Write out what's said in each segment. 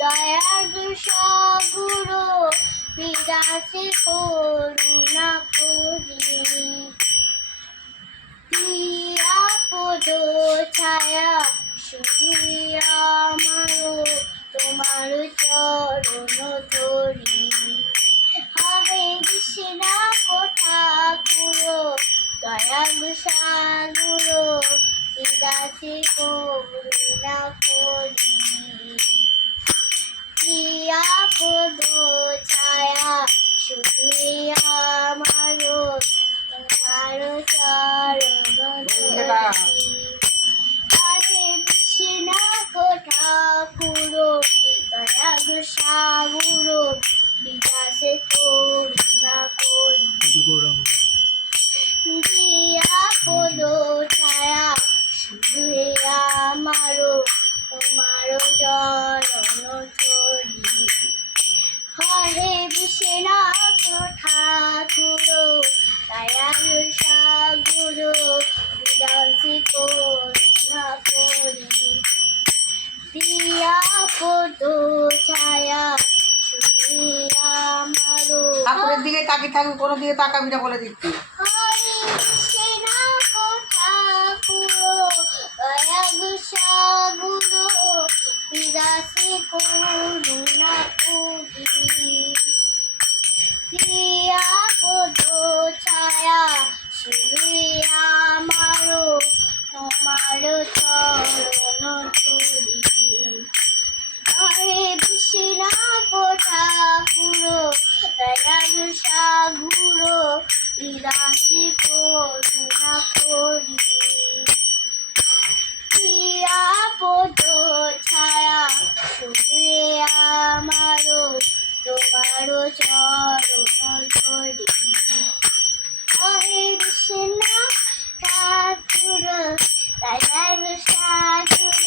দয়ালু সাগর বিরাসে করুণা করি, দিয়া পদ ছায়া শুধুই আমারো তোমার চরণ ধরি। হাহে কৃষ্ণা ঠাকুর দয়ালু সাগর বিরাসে করুণা করি, দিয়া পদ ছায়া শুধুই আমারো তোমার চরণ ধরি। হাহে কৃষ্ণা ঠাকুর দয়ালু সাগর বিরাসে করুণা করি, দিয়া পদ ছায়া শুধুই আমারো তোমার চরণ ধরি। হরে কৃষ্ণা ঠাকুর দয়ালু সাগর বিরাসে করুণা করি, দিয়া পদ ছায়া শুধুই আমারো। ঠাকুরের দিকে তাকিয়ে থাকবি, কোনো দিকে তাকাবি না বলে দিচ্ছি। হরে কৃষ্ণা ঠাকুর দয়ালু সাগর বিরাসে করুণা করি, দিয়া পদ ছায়া শুধুই আমারো তোমার চরণ ধরি। হরে কৃষ্ণা ঠাকুর দয়ালু সাগর বিরাসে করুণা করি, দিয়া পদ ছায়া শুধুই আমারো তোমার চরণ ধরি। হরে কৃষ্ণা ঠাকুর দয়ালু সাগর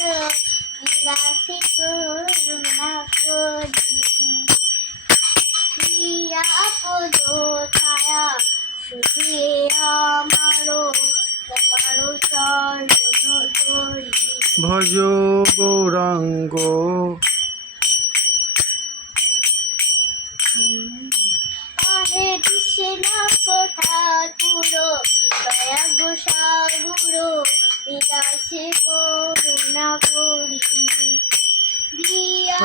বিরাসে করুণা করি, দিয়া পদ ছায়া শুধুই আমারো তোমার চরণ ধরি। ভজ গৌরাঙ্গ হরে কৃষ্ণা ঠাকুর দয়ালু সাগর বিরাসে করুণা করি, দিয়া